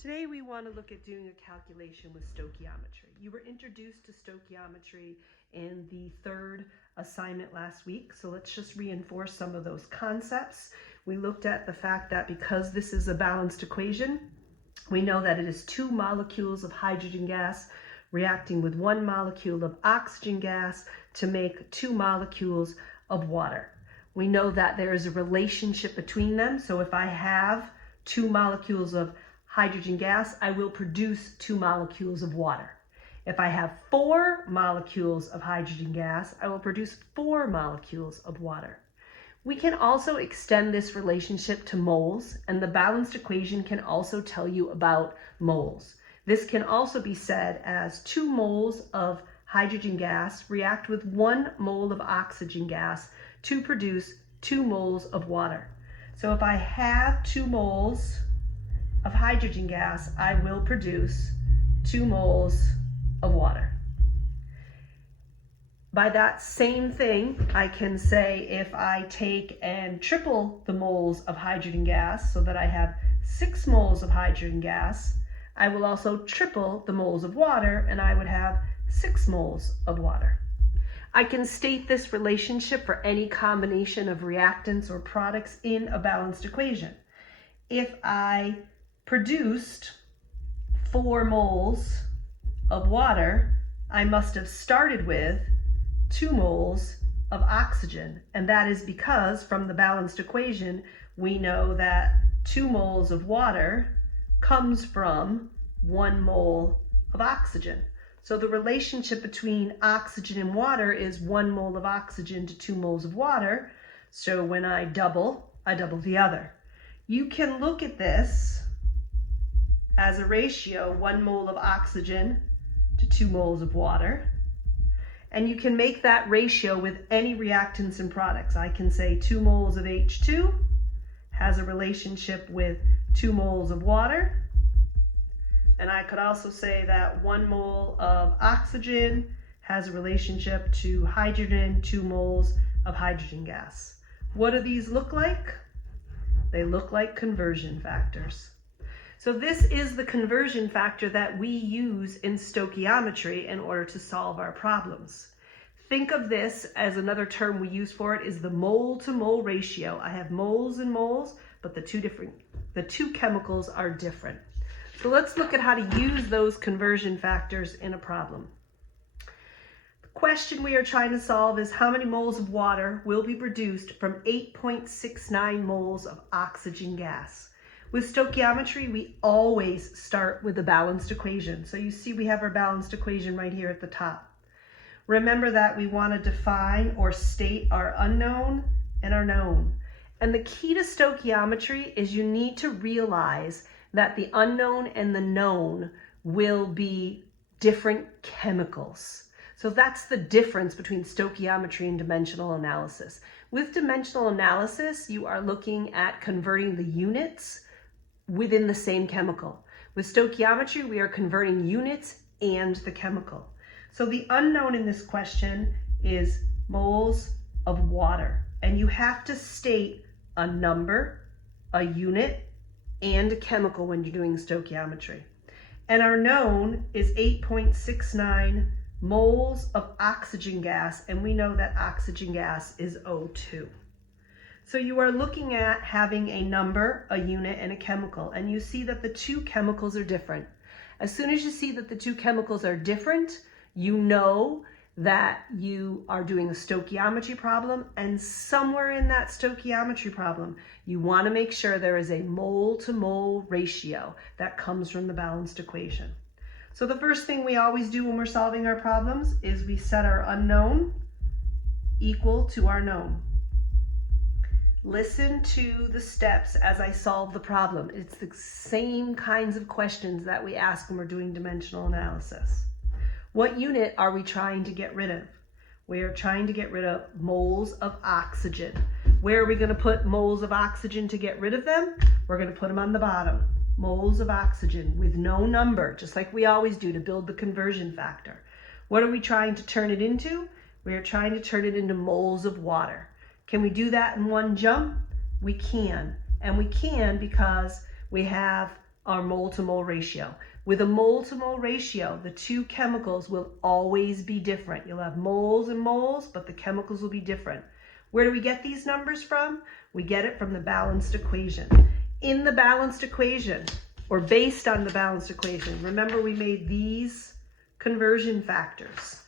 Today we want to look at doing a calculation with stoichiometry. You were introduced to stoichiometry in the third assignment last week, so let's just reinforce some of those concepts. We looked at the fact that because this is a balanced equation, we know that it is two molecules of hydrogen gas reacting with one molecule of oxygen gas to make two molecules of water. We know that there is a relationship between them, so if I have two molecules of hydrogen gas, I will produce two molecules of water. If I have four molecules of hydrogen gas, I will produce four molecules of water. We can also extend this relationship to moles, and the balanced equation can also tell you about moles. This can also be said as 2 moles of hydrogen gas react with 1 mole of oxygen gas to produce 2 moles of water. So if I have 2 moles of hydrogen gas, I will produce 2 moles of water. By that same thing, I can say if I take and triple the moles of hydrogen gas so that I have 6 moles of hydrogen gas, I will also triple the moles of water and I would have 6 moles of water. I can state this relationship for any combination of reactants or products in a balanced equation. If I produced 4 moles of water, I must have started with 2 moles of oxygen, and that is because from the balanced equation we know that 2 moles of water comes from 1 mole of oxygen. So the relationship between oxygen and water is 1 mole of oxygen to 2 moles of water. So when I double the other. You can look at this as a ratio, 1 mole of oxygen to 2 moles of water. And you can make that ratio with any reactants and products. I can say 2 moles of H2 has a relationship with 2 moles of water. And I could also say that 1 mole of oxygen has a relationship to hydrogen, 2 moles of hydrogen gas. What do these look like? They look like conversion factors. So this is the conversion factor that we use in stoichiometry in order to solve our problems. Think of this as another term we use for it is the mole to mole ratio. I have moles and moles, but the two chemicals are different. So let's look at how to use those conversion factors in a problem. The question we are trying to solve is how many moles of water will be produced from 8.69 moles of oxygen gas. With stoichiometry, we always start with a balanced equation. So you see we have our balanced equation right here at the top. Remember that we want to define or state our unknown and our known. And the key to stoichiometry is you need to realize that the unknown and the known will be different chemicals. So that's the difference between stoichiometry and dimensional analysis. With dimensional analysis, you are looking at converting the units within the same chemical. With stoichiometry, we are converting units and the chemical. So the unknown in this question is moles of water. And you have to state a number, a unit, and a chemical when you're doing stoichiometry. And our known is 8.69 moles of oxygen gas, and we know that oxygen gas is O2. So you are looking at having a number, a unit, and a chemical, and you see that the two chemicals are different. As soon as you see that the two chemicals are different, you know that you are doing a stoichiometry problem, and somewhere in that stoichiometry problem, you want to make sure there is a mole to mole ratio that comes from the balanced equation. So the first thing we always do when we're solving our problems is we set our unknown equal to our known. Listen to the steps as I solve the problem. It's the same kinds of questions that we ask when we're doing dimensional analysis. What unit are we trying to get rid of? We are trying to get rid of moles of oxygen. Where are we going to put moles of oxygen to get rid of them? We're going to put them on the bottom. Moles of oxygen with no number, just like we always do to build the conversion factor. What are we trying to turn it into? We are trying to turn it into moles of water. Can we do that in one jump? We can. And we can because we have our mole to mole ratio. With a mole to mole ratio, the two chemicals will always be different. You'll have moles and moles, but the chemicals will be different. Where do we get these numbers from? We get it from the balanced equation. In the balanced equation, or based on the balanced equation, remember we made these conversion factors.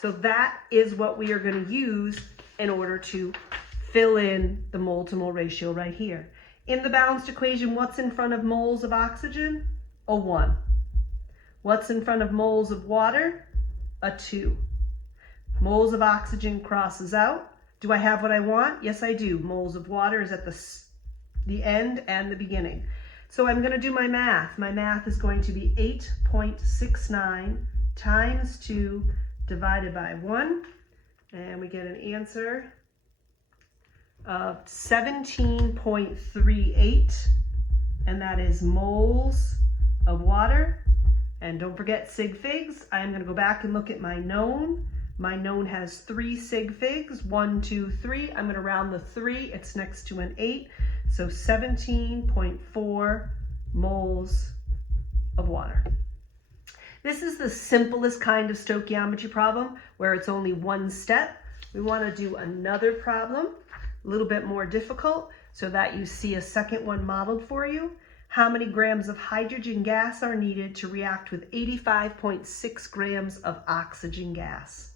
So that is what we are going to use in order to fill in the mole to mole ratio right here. In the balanced equation, what's in front of moles of oxygen? A 1. What's in front of moles of water? A 2. Moles of oxygen crosses out. Do I have what I want? Yes, I do. Moles of water is at the end and the beginning. So I'm going to do my math. My math is going to be 8.69 times 2 divided by 1. And we get an answer of 17.38. And that is moles of water. And don't forget sig figs. I am going to go back and look at my known. My known has 3 sig figs, 1, 2, 3. I'm going to round the 3. It's next to an 8. So 17.4 moles of water. This is the simplest kind of stoichiometry problem where it's only one step. We want to do another problem, a little bit more difficult, so that you see a second one modeled for you. How many grams of hydrogen gas are needed to react with 85.6 grams of oxygen gas?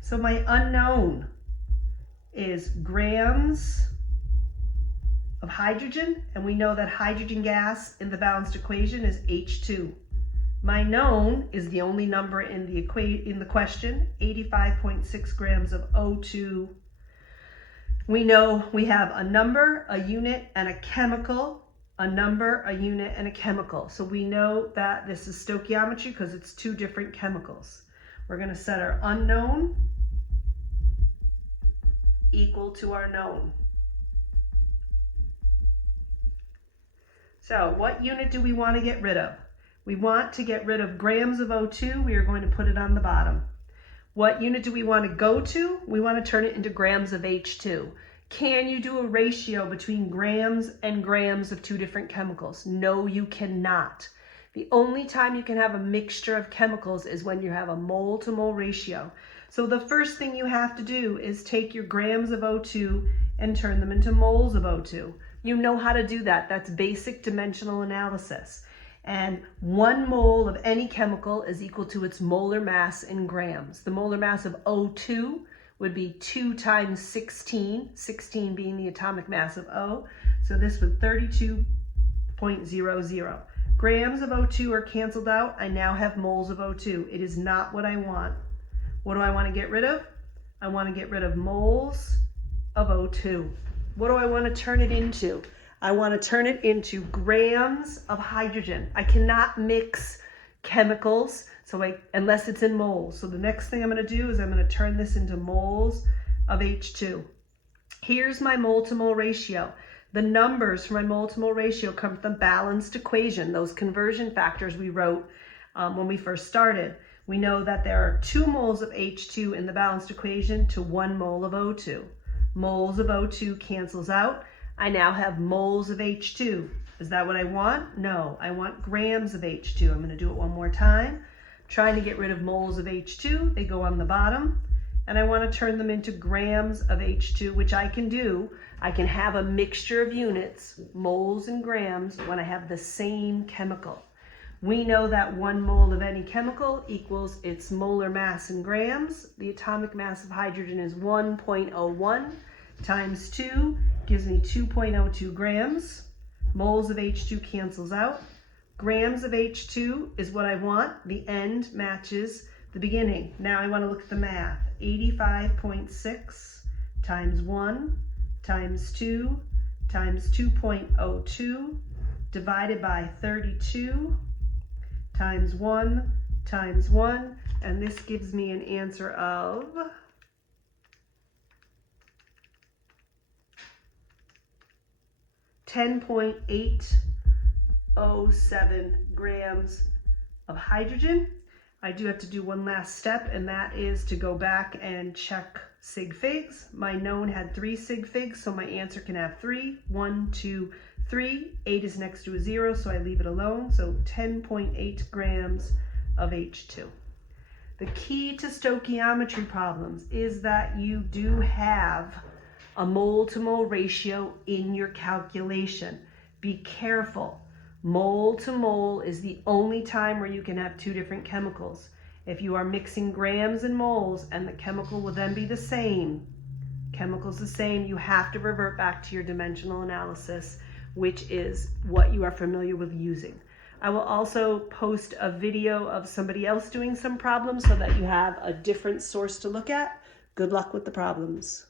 So my unknown is grams of hydrogen, and we know that hydrogen gas in the balanced equation is H2. My known is the only number in the question, 85.6 grams of O2. We know we have a number, a unit, and a chemical. A number, a unit, and a chemical. So we know that this is stoichiometry because it's 2 different chemicals. We're going to set our unknown equal to our known. So what unit do we want to get rid of? We want to get rid of grams of O2. We are going to put it on the bottom. What unit do we want to go to? We want to turn it into grams of H2. Can you do a ratio between grams and grams of 2 different chemicals? No, you cannot. The only time you can have a mixture of chemicals is when you have a mole to mole ratio. So the first thing you have to do is take your grams of O2 and turn them into moles of O2. You know how to do that. That's basic dimensional analysis. And 1 mole of any chemical is equal to its molar mass in grams. The molar mass of O2 would be 2 times 16, 16 being the atomic mass of O. So this would 32.00. Grams of O2 are canceled out. I now have moles of O2. It is not what I want. What do I want to get rid of? I want to get rid of moles of O2. What do I want to turn it into? I want to turn it into grams of hydrogen. I cannot mix chemicals unless it's in moles. So the next thing I'm going to do is I'm going to turn this into moles of H2. Here's my mole to mole ratio. The numbers for my mole to mole ratio come from the balanced equation, those conversion factors we wrote when we first started. We know that there are 2 moles of H2 in the balanced equation to 1 mole of O2. Moles of O2 cancels out. I now have moles of H2. Is that what I want? No, I want grams of H2. I'm going to do it one more time. Trying to get rid of moles of H2. They go on the bottom. And I want to turn them into grams of H2, which I can do. I can have a mixture of units, moles and grams, when I have the same chemical. We know that 1 mole of any chemical equals its molar mass in grams. The atomic mass of hydrogen is 1.01 times 2 gives me 2.02 grams. Moles of H2 cancels out. Grams of H2 is what I want. The end matches the beginning. Now I want to look at the math. 85.6 times 1 times 2 times 2.02 divided by 32 times 1 times 1. And this gives me an answer of 10.807 grams of hydrogen. I do have to do one last step, and that is to go back and check sig figs. My known had 3 sig figs, so my answer can have 3. 1, 2, 3. 8 is next to a 0, so I leave it alone. So 10.8 grams of H2. The key to stoichiometry problems is that you do have a mole-to-mole ratio in your calculation. Be careful. Mole to mole is the only time where you can have two different chemicals. If you are mixing grams and moles and the chemical will then be the same, chemical's the same, you have to revert back to your dimensional analysis, which is what you are familiar with using. I will also post a video of somebody else doing some problems so that you have a different source to look at. Good luck with the problems.